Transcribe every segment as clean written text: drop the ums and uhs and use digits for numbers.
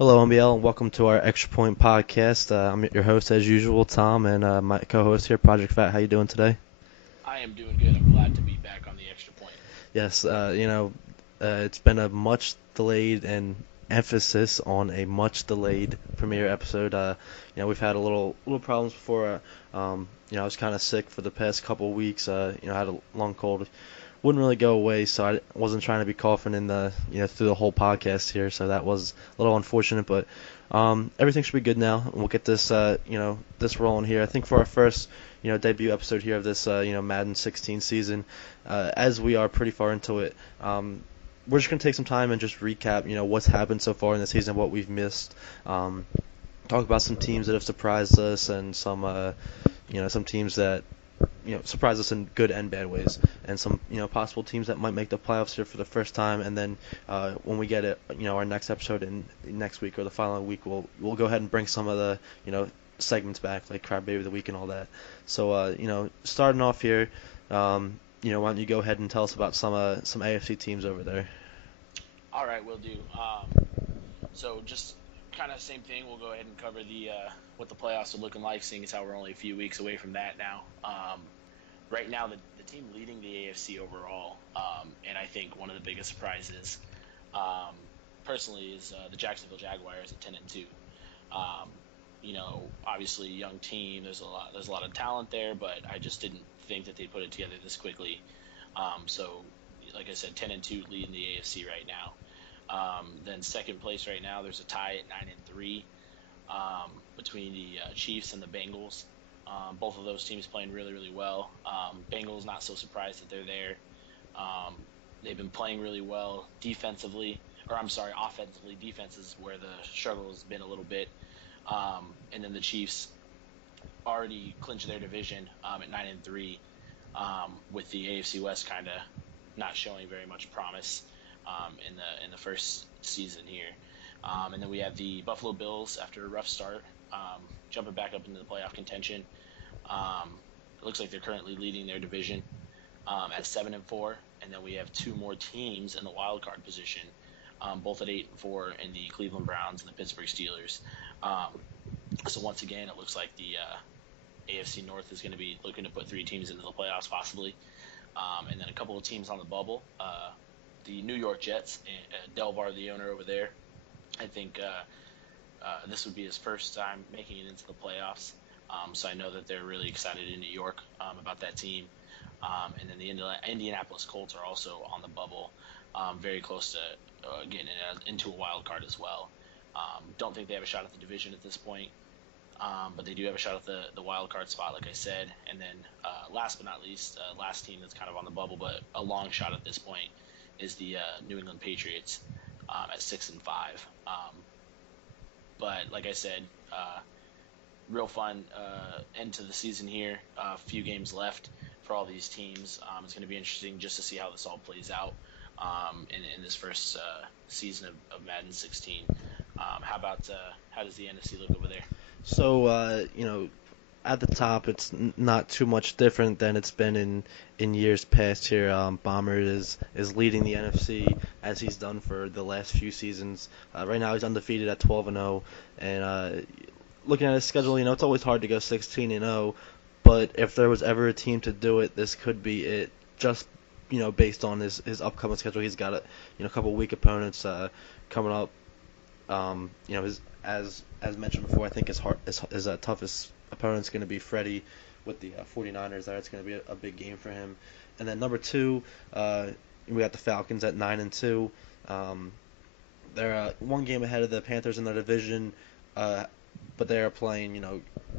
Hello, MBL, and welcome to our Extra Point podcast. I'm your host, as usual, Tom, and my co-host here, Project Fat. How you doing today? I am doing good. I'm glad to be back on the extra point. Yes, it's been a much delayed and emphasis on a much delayed premiere episode. We've had a little problems before. I was kind of sick for the past couple of weeks. I had a long cold. Wouldn't really go away, so I wasn't trying to be coughing in the through the whole podcast here, so that was a little unfortunate, but everything should be good now, and we'll get this rolling here. I think for our first debut episode here of this Madden 16 season, as we are pretty far into it, we're just gonna take some time and just recap what's happened so far in the season, what we've missed, talk about some teams that have surprised us and some teams that surprise us in good and bad ways, and some possible teams that might make the playoffs here for the first time. And then when we get it, our next episode in next week or the following week, we'll go ahead and bring some of the segments back, like Crybaby of the Week and all that. So starting off here, why don't you go ahead and tell us about some AFC teams over there? All right, we'll do. So just kind of same thing. We'll go ahead and cover the what the playoffs are looking like, seeing as how we're only a few weeks away from that now. Right now, the team leading the AFC overall, and I think one of the biggest surprises, personally, is the Jacksonville Jaguars at 10-2. Obviously a young team. There's a lot of talent there, but I just didn't think that they'd put it together this quickly. So, like I said, 10-2 leading the AFC right now. Then second place right now, there's a tie at 9-3 between the Chiefs and the Bengals. Both of those teams playing really, really well. Bengals not so surprised that they're there. They've been playing really well defensively, offensively. Defense is where the struggle has been a little bit. And then the Chiefs already clinched their division at 9-3, with the AFC West kind of not showing very much promise in the first season here. And then we have the Buffalo Bills after a rough start, jumping back up into the playoff contention. It looks like they're currently leading their division at 7-4, and then we have two more teams in the wild card position, both at 8-4, in the Cleveland Browns and the Pittsburgh Steelers. So once again, it looks like the AFC North is going to be looking to put three teams into the playoffs possibly, and then a couple of teams on the bubble. The New York Jets, Delvar, the owner over there, I think this would be his first time making it into the playoffs. So I know that they're really excited in New York about that team. And then the Indianapolis Colts are also on the bubble, very close to getting into a wild card as well. Don't think they have a shot at the division at this point, but they do have a shot at the wild card spot, like I said. And then last but not least, last team that's kind of on the bubble, but a long shot at this point, is the New England Patriots at 6-5. But like I said, real fun end to the season here. A few games left for all these teams. It's going to be interesting just to see how this all plays out in this first season of Madden 16. How does the NFC look over there? So at the top, it's not too much different than it's been in years past here. Bomber is leading the NFC as he's done for the last few seasons. Right now he's undefeated at 12-0, and looking at his schedule, it's always hard to go 16-0, but if there was ever a team to do it, this could be it. Just based on his upcoming schedule, he's got a couple weak opponents coming up. His as mentioned before, I think his toughest opponent's going to be Freddie with the 49ers there. It's going to be a big game for him. And then number two, we got the Falcons at 9-2. They're one game ahead of the Panthers in their division, but they are playing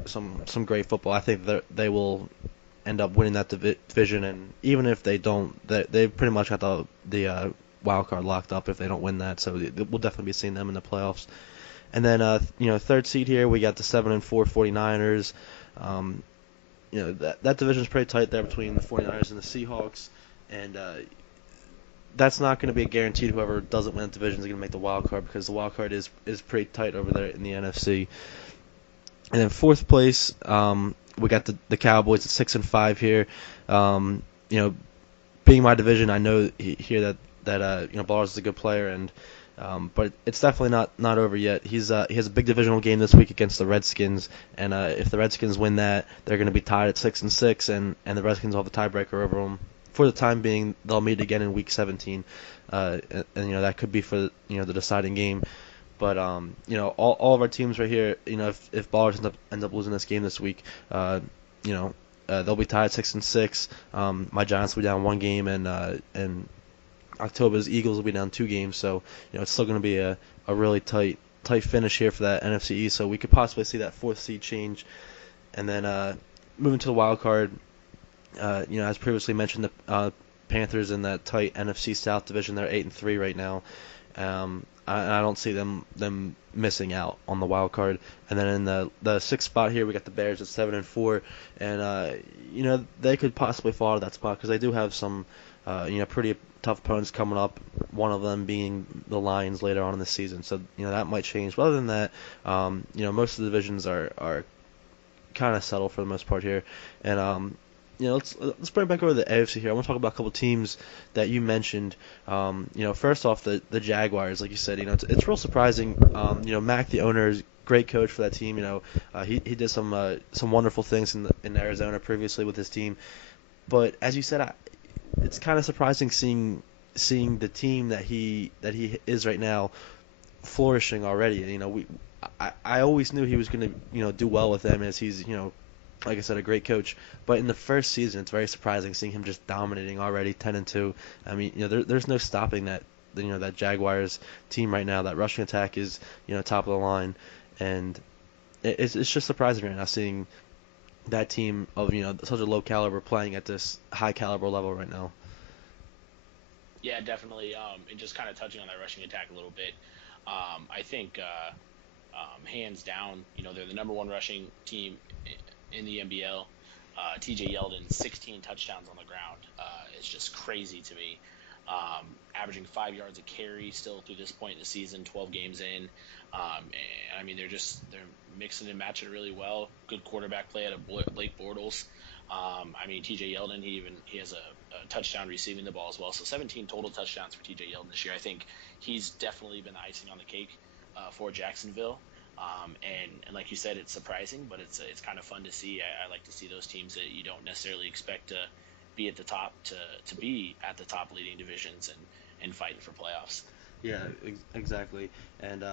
some great football. I think they will end up winning that division, and even if they don't, they pretty much got the wild card locked up if they don't win that. So we'll definitely be seeing them in the playoffs. And then, third seed here, we got the 7-4 49ers. That division is pretty tight there between the 49ers and the Seahawks. And that's not going to be a guaranteed. Whoever doesn't win the division is going to make the wild card, because the wild card is pretty tight over there in the NFC. And then fourth place, we got the Cowboys at 6-5 here. Being my division, I know here that Ballers is a good player, and But it's definitely not over yet. He has a big divisional game this week against the Redskins, and if the Redskins win that, they're going to be tied at 6-6, and the Redskins will have the tiebreaker over them. For the time being, they'll meet again in Week 17, and that could be for the deciding game. But all of our teams right here, if Ballers ends up losing this game this week, you know, they'll be tied 6-6. My Giants will be down one game, and October's Eagles will be down two games. So it's still going to be a really tight finish here for that NFC East. So we could possibly see that fourth seed change, and then moving to the wild card. As previously mentioned, the Panthers in that tight NFC South division, they're 8-3 right now. I don't see them missing out on the wild card. And then in the sixth spot here, we got the Bears at 7-4, and they could possibly fall out of that spot because they do have some pretty tough opponents coming up. One of them being the Lions later on in the season, so that might change. But other than that, most of the divisions are kind of settled for the most part here, and let's bring it back over to the AFC here. I want to talk about a couple teams that you mentioned. First off, the Jaguars, like you said, it's real surprising. Mac, the owner, is a great coach for that team. He did some wonderful things in Arizona previously with his team. But as you said, it's kind of surprising seeing the team that he is right now flourishing already. I always knew he was going to do well with them as he's like I said, a great coach. But in the first season, it's very surprising seeing him just dominating already, 10-2. I mean, there's no stopping that Jaguars team right now. That rushing attack is top of the line, and it's just surprising right now seeing that team of such a low caliber playing at this high caliber level right now. Yeah, definitely. And just kind of touching on that rushing attack a little bit, I think hands down, they're the number one rushing team in the NBL. TJ Yeldon, 16 touchdowns on the ground. It's just crazy to me. Averaging 5 yards a carry still through this point in the season, 12 games in. And I mean, they're mixing and matching really well. Good quarterback play out of Blake Bortles. I mean, TJ Yeldon, he has a touchdown receiving the ball as well. So 17 total touchdowns for TJ Yeldon this year. I think he's definitely been the icing on the cake for Jacksonville. And like you said, it's surprising, but it's kind of fun to see. I like to see those teams that you don't necessarily expect to be at the top to be at the top leading divisions and fighting for playoffs. Yeah, exactly. And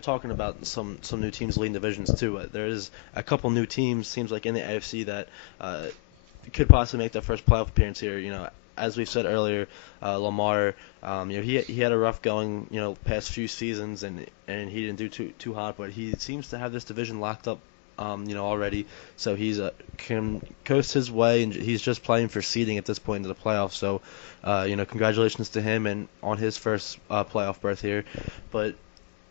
talking about some new teams leading divisions too. There is a couple new teams. Seems like in the AFC that could possibly make their first playoff appearance here. As we said earlier, Lamar, he had a rough going, past few seasons, and he didn't do too hot, but he seems to have this division locked up, already. So he's can coast his way, and he's just playing for seeding at this point into the playoffs. So, congratulations to him and on his first playoff berth here. But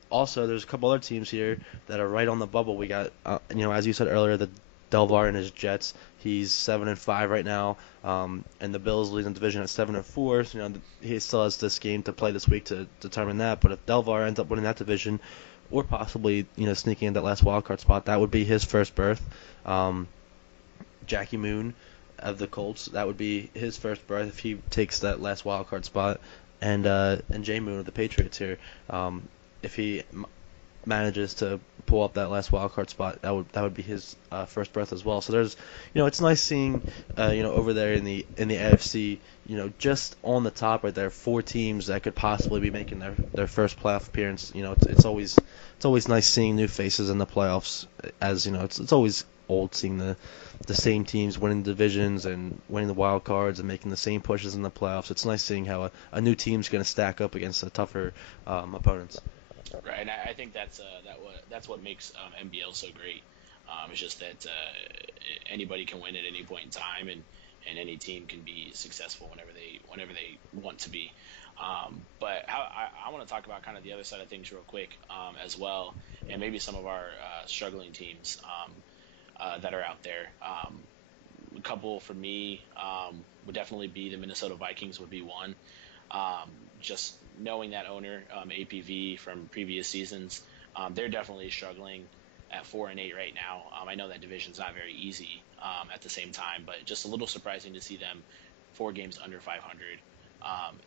also, there's a couple other teams here that are right on the bubble. We got, as you said earlier, the Delvar and his Jets. He's 7-5 right now, and the Bills leading the division at 7-4. So, he still has this game to play this week to determine that. But if Delvar ends up winning that division, or possibly sneaking in that last wild card spot, that would be his first berth. Jackie Moon of the Colts, that would be his first berth if he takes that last wild card spot, and Jay Moon of the Patriots here. If he manages to pull up that last wild card spot, that would be his first berth as well. So there's, it's nice seeing, over there in the AFC, just on the top right there, four teams that could possibly be making their first playoff appearance. It's always nice seeing new faces in the playoffs. As it's always old seeing the same teams winning divisions and winning the wild cards and making the same pushes in the playoffs. It's nice seeing how a new team's going to stack up against the tougher opponents. Right, and I think that's what makes NBL so great. It's just that anybody can win at any point in time, and any team can be successful whenever they want to be. But I want to talk about kind of the other side of things real quick as well, and maybe some of our struggling teams that are out there. A couple for me would definitely be the Minnesota Vikings would be one. Just knowing that owner, APV from previous seasons, they're definitely struggling at 4-8 right now. I know that division's not very easy at the same time, but just a little surprising to see them 4 games under 500.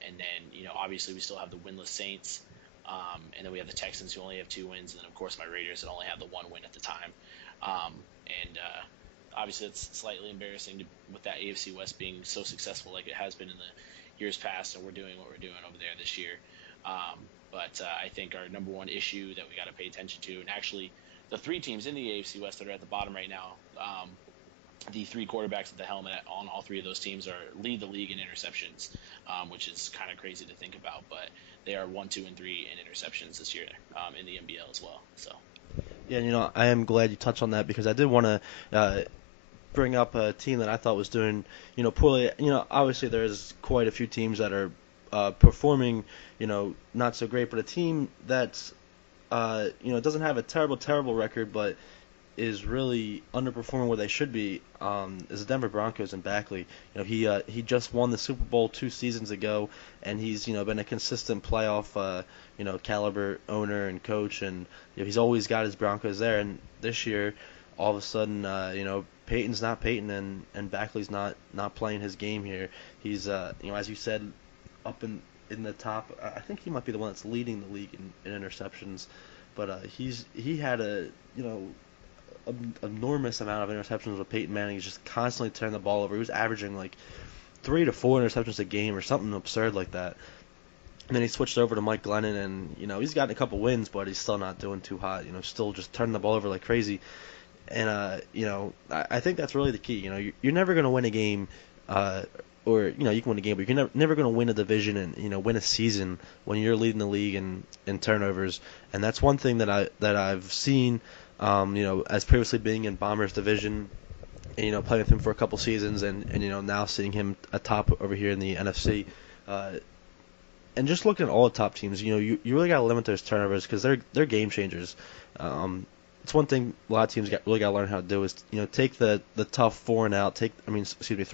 And then, obviously we still have the winless Saints And then we have the Texans, who only have 2 wins, and then of course my Raiders, that only had the 1 win at the time. Um, and Obviously, it's slightly embarrassing with that AFC West being so successful like it has been in the years past, and we're doing what we're doing over there this year. But I think our number one issue that we got to pay attention to, and actually the 3 teams in the AFC West that are at the bottom right now, the 3 quarterbacks at the helm on all 3 of those teams lead the league in interceptions, which is kind of crazy to think about. But they are 1, 2, and 3 in interceptions this year in the NBL as well. So Yeah, I am glad you touched on that because I did want to bring up a team that I thought was doing, poorly. Obviously there's quite a few teams that are performing, not so great, but a team that's, doesn't have a terrible record, but is really underperforming where they should be, is the Denver Broncos and Backley. He just won the Super Bowl 2 seasons ago, and he's been a consistent playoff caliber owner and coach, and he's always got his Broncos there. And this year, all of a sudden, Peyton's not Peyton, and Backley's not playing his game here. He's as you said, up in the top. I think he might be the one that's leading the league in interceptions, but he had a enormous amount of interceptions with Peyton Manning. He's just constantly turning the ball over. He was averaging like 3 to 4 interceptions a game or something absurd like that. And then he switched over to Mike Glennon, and he's gotten a couple wins, but he's still not doing too hot. Still just turning the ball over like crazy. And I think that's really the key. You're never going to win a game, or you can win a game, but you're never going to win a division and win a season when you're leading the league in turnovers. And that's one thing that I've seen. As previously being in Bombers division, and playing with him for a couple seasons, and now seeing him atop over here in the NFC. And just looking at all the top teams, you really got to limit those turnovers because they're game changers. It's one thing a lot of teams really got to learn how to do is take the tough 4 and out, 3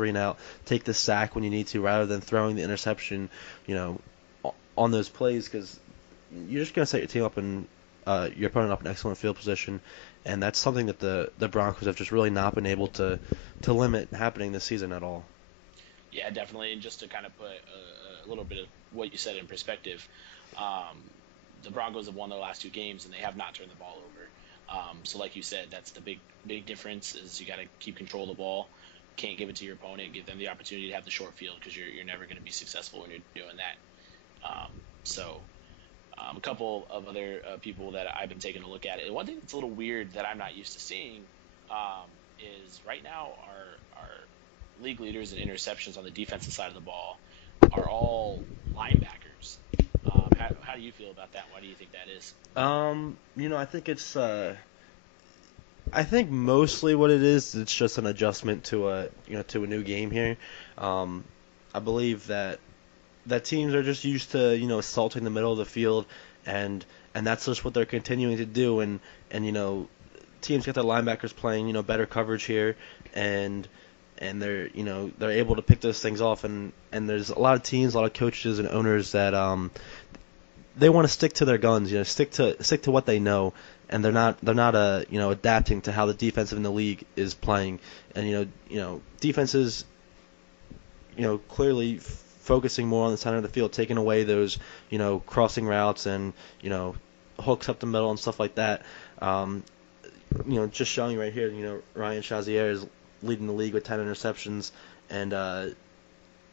and out, take the sack when you need to rather than throwing the interception, on those plays, because you're just gonna set your team up and your opponent up in excellent field position, and that's something that the Broncos have just really not been able to limit happening this season at all. yeah, definitely. And just to kind of put a little bit of what you said in perspective, um, the Broncos have won their last 2 games and they have not turned the ball over. So like you said, that's the big difference is you got to keep control of the ball. Can't give it to your opponent. Give them the opportunity to have the short field because you're never going to be successful when you're doing that. So a couple of other people that I've been taking a look at it. One thing that's a little weird that I'm not used to seeing is right now our league leaders in interceptions on the defensive side of the ball are all linebackers. How do you feel about that? Why do you think that is? I think I think mostly what it is, it's just an adjustment to a new game here. I believe that teams are just used to assaulting the middle of the field, and that's just what they're continuing to do. And teams get their linebackers playing better coverage here, and they're able to pick those things off. And there's a lot of teams, a lot of coaches and owners that they want to stick to their guns, stick to what they know, and they're not adapting to how the defensive in the league is playing. And defenses clearly focusing more on the center of the field, taking away those crossing routes and hooks up the middle and stuff like that. Just showing you right here, Ryan Shazier is leading the league with 10 interceptions, and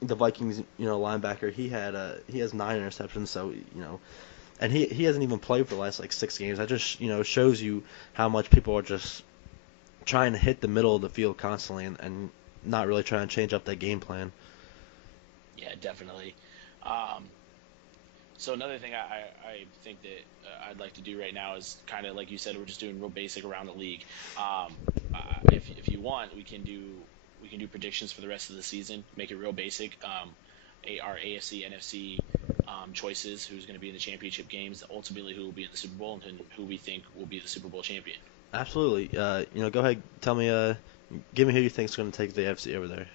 the Vikings linebacker, he has 9 interceptions. So and he hasn't even played for the last like 6 games. That just shows you how much people are just trying to hit the middle of the field constantly, and not really trying to change up that game plan. Yeah, definitely. Um, so another thing I think that I'd like to do right now is kind of like you said, we're just doing real basic around the league. If you want, we can do predictions for the rest of the season. Make it real basic. Our AFC, NFC choices. Who's going to be in the championship games? Ultimately, who will be in the Super Bowl, and who we think will be the Super Bowl champion. Absolutely. Go ahead. Tell me. Give me who you think is going to take the AFC over there.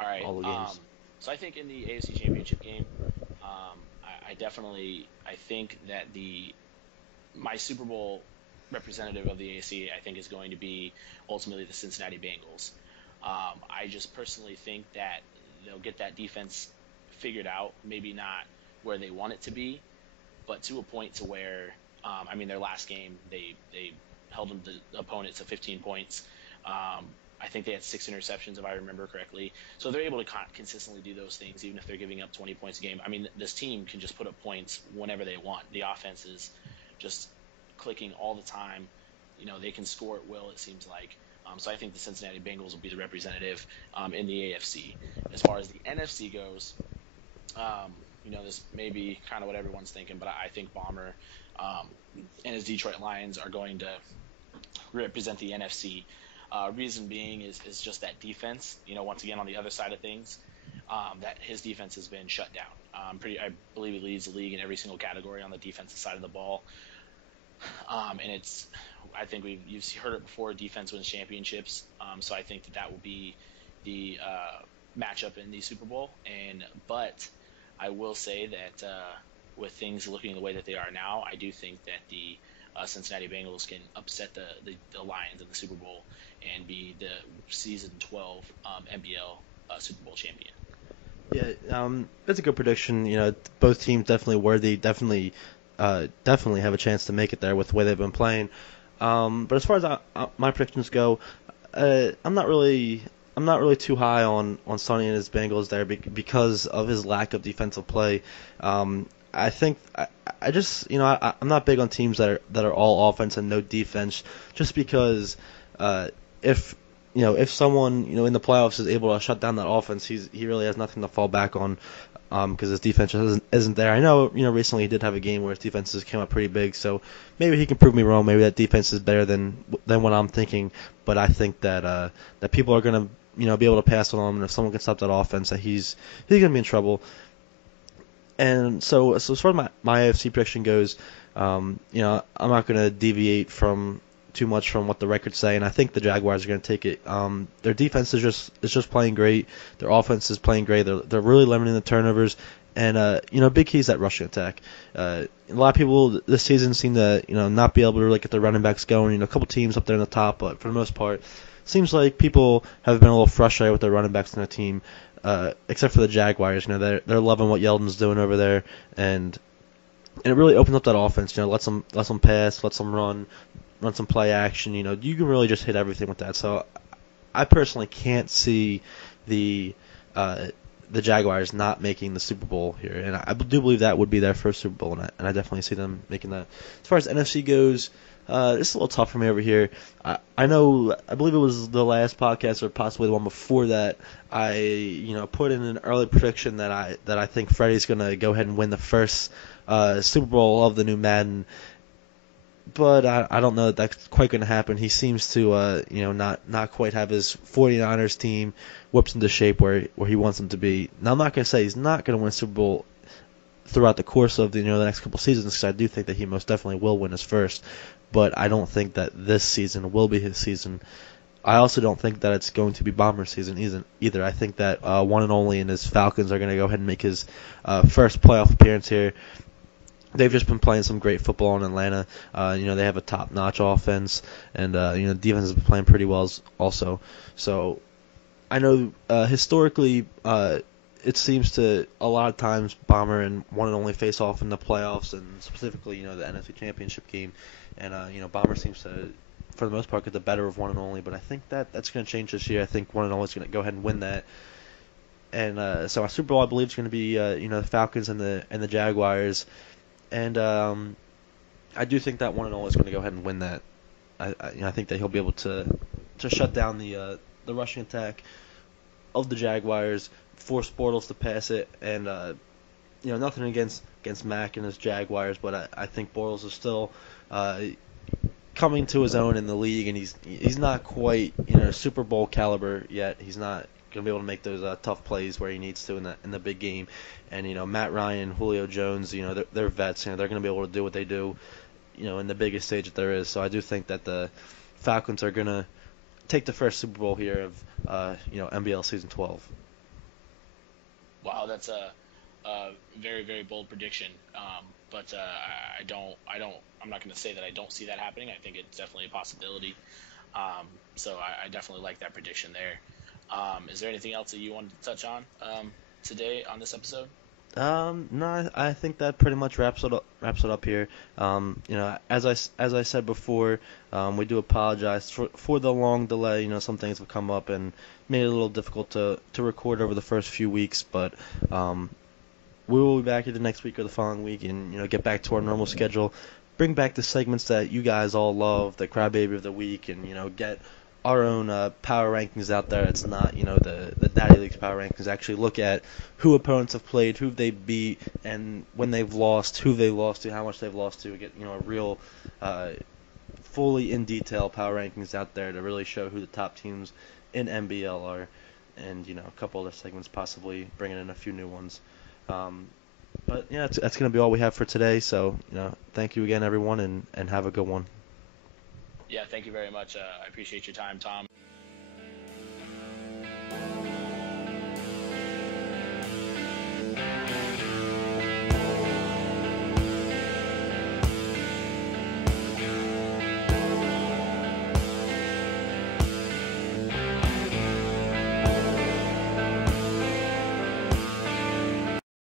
All right. All the games. So I think in the AFC championship game, I think that my Super Bowl representative of the AFC, I think, is going to be ultimately the Cincinnati Bengals. I just personally think that they'll get that defense figured out. Maybe not where they want it to be, but to a point to where, I mean, their last game they held them, the opponent, to 15 points. I think they had 6 interceptions, if I remember correctly. So they're able to consistently do those things, even if they're giving up 20 points a game. I mean, this team can just put up points whenever they want. The offense is just clicking all the time. They can score at will, it seems like. So I think the Cincinnati Bengals will be the representative in the AFC. As far as the NFC goes, this may be kind of what everyone's thinking, but I think Bomber um, and his Detroit Lions are going to represent the NFC. Reason being is just that defense. Once again, on the other side of things, that his defense has been shut down. I believe he leads the league in every single category on the defensive side of the ball. And I think you've heard it before. Defense wins championships. So I think that will be the matchup in the Super Bowl. But I will say that with things looking the way that they are now, I do think that the Cincinnati Bengals can upset the Lions in the Super Bowl and be the season 12 NBL Super Bowl champion. Yeah, that's a good prediction. Both teams definitely worthy, definitely have a chance to make it there with the way they've been playing. But as far as my predictions go, I'm not really too high on Sonny and his Bengals there because of his lack of defensive play. I think I just I'm not big on teams that are all offense and no defense, just because if if someone in the playoffs is able to shut down that offense, he really has nothing to fall back on, because his defense isn't there. I know recently he did have a game where his defenses came up pretty big, so maybe he can prove me wrong. Maybe that defense is better than what I'm thinking, but I think that people are gonna be able to pass on him, and if someone can stop that offense, that he's gonna be in trouble. And so as far as my AFC prediction goes, I'm not going to deviate from too much from what the records say, and I think the Jaguars are going to take it. Their defense is just playing great. Their offense is playing great. They're really limiting the turnovers, and big key is that rushing attack. A lot of people this season seem to not be able to really get their running backs going. A couple teams up there in the top, but for the most part, seems like people have been a little frustrated with their running backs on their team. Except for the Jaguars, they're loving what Yeldon's doing over there, and it really opens up that offense. Lets them pass, lets them run some play action. You can really just hit everything with that. So I personally can't see the Jaguars not making the Super Bowl here, and I do believe that would be their first Super Bowl, and I definitely see them making that. As far as NFC goes, it's a little tough for me over here. I know, I believe it was the last podcast or possibly the one before that, I put in an early prediction that I think Freddie's gonna go ahead and win the first Super Bowl of the new Madden. But I don't know that that's quite going to happen. He seems to not quite have his 49ers team whipped into shape where he wants them to be. Now I'm not going to say he's not going to win a Super Bowl throughout the course of the next couple seasons, because I do think that he most definitely will win his first. But I don't think that this season will be his season. I also don't think that it's going to be Bomber's season either. I think that one and only and his Falcons are going to go ahead and make his first playoff appearance here. They've just been playing some great football in Atlanta. They have a top-notch offense, and the defense has been playing pretty well also. So I know historically, it seems to a lot of times Bomber and one and only face off in the playoffs, and specifically the NFC Championship game. And Bomber seems to, for the most part, get the better of one and only. But I think that's going to change this year. I think one and only is going to go ahead and win that. And so our Super Bowl, I believe, is going to be the Falcons and the Jaguars. And I do think that one and all is going to go ahead and win that. I think that he'll be able to shut down the rushing attack of the Jaguars, force Bortles to pass it, and nothing against Mac and his Jaguars, but I think Bortles is still coming to his own in the league, and he's not quite Super Bowl caliber yet. He's not going to be able to make those tough plays where he needs to in the big game. And Matt Ryan, Julio Jones, they're vets. They're going to be able to do what they do, in the biggest stage that there is. So I do think that the Falcons are going to take the first Super Bowl here of NBL season 12. Wow, that's a very, very bold prediction. But I'm not going to say that I don't see that happening. I think it's definitely a possibility. So I definitely like that prediction there. Is there anything else that you wanted to touch on today on this episode? No, I think that pretty much wraps it up here. As I said before, we do apologize for the long delay. Some things have come up and made it a little difficult to record over the first few weeks, but um, we will be back either next week or the following week, and get back to our normal schedule. Bring back the segments that you guys all love, the Crybaby of the Week, and get our own power rankings out there. It's not the Daddy League's power rankings. Actually, look at who opponents have played, who they beat, and when they've lost, who they lost to, how much they've lost to. Get a real uh, fully in detail power rankings out there to really show who the top teams in NBL are, and a couple other segments, possibly bringing in a few new ones. Um, but yeah, that's going to be all we have for today. So, thank you again, everyone, and have a good one. Yeah, thank you very much. I appreciate your time, Tom.